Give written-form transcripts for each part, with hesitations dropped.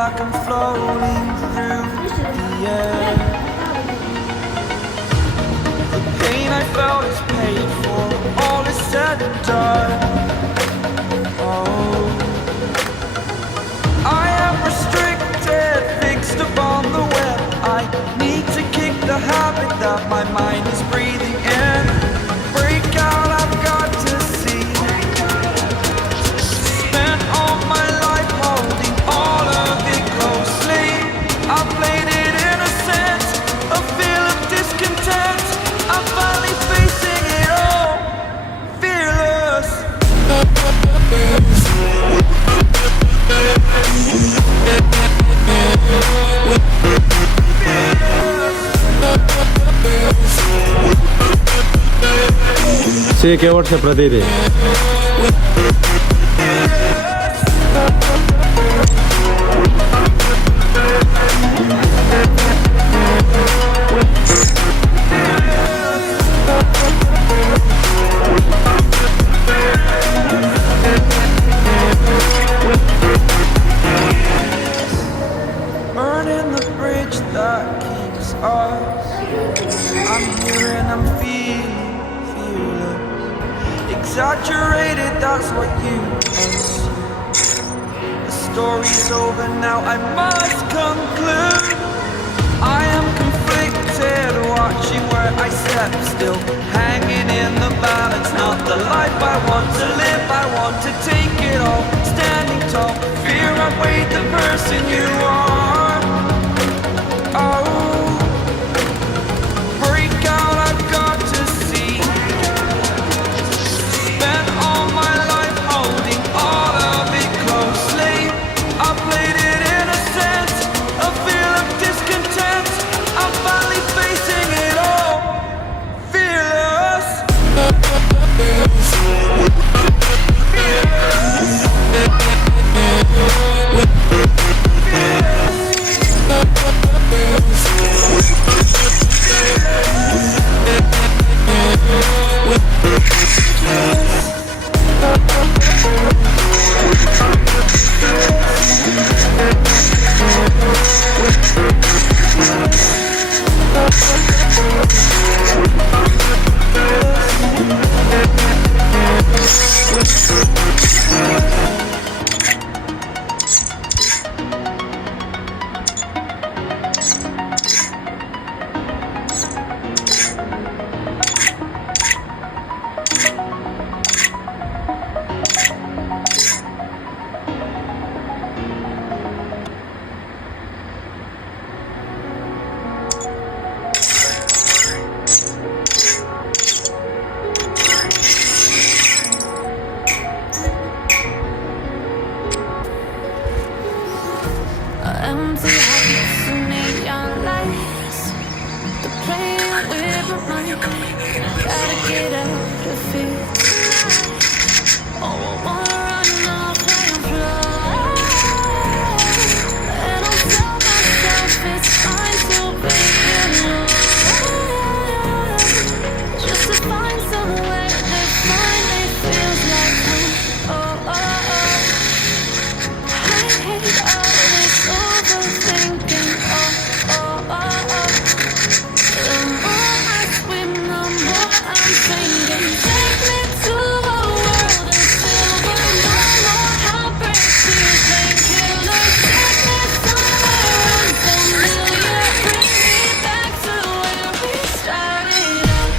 like I'm floating through the air. The pain I felt is paid for, all is said and done. Oh, I am restricted, fixed upon the web. I need to kick the habit that my mind is breathing in. Break out, I've got to see. Spent all my life holding all of it closely. I played it innocent, a feel of discontent. I'm finally facing it all, fearless. Sì, che ora si pradede. Burning the bridge that keeps us. I'm here and I'm feeling fearless. Exaggerated, that's what you assume. The story's over now, I must conclude. I am conflicted, watching where I step still, hanging in the balance. Not the life I want to live, I want to take it all. Standing tall, fear outweighed the person you are. Oh, break out, I've got to see. Spent all my life holding all of it closely. I played it innocent, a feel of discontent. I'm finally facing it all, fearless. Empty habits and neon lights, they're playing with my mind. Gotta get out of here tonight. Oh, I wanna run off and fly. And I'll tell myself it's fine to be alone, just to find somewhere that finally feels like home. Oh, oh, oh. I hate all this overthinking. Oh, oh, oh, oh. The more I swim, the more I'm sinking. Take me to a world of silver. No more heartbreak, tears, painkillers. Take me somewhere unfamiliar. Bring me back to where we started out.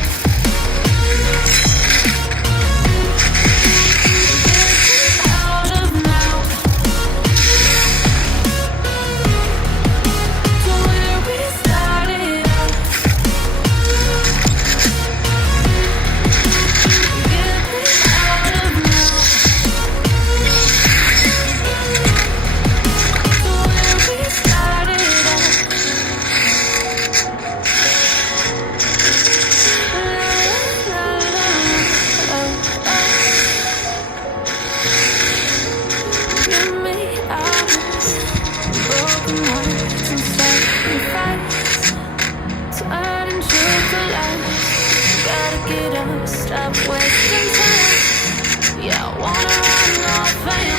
Get me out of now. To where we started out. Get me out of now. To where we started out. La, la, la, oh, oh. Get me out. Broken hearts and sacrifice, turning truth to lies. Gotta get up, stop wasting time. Yeah, I wanna run off and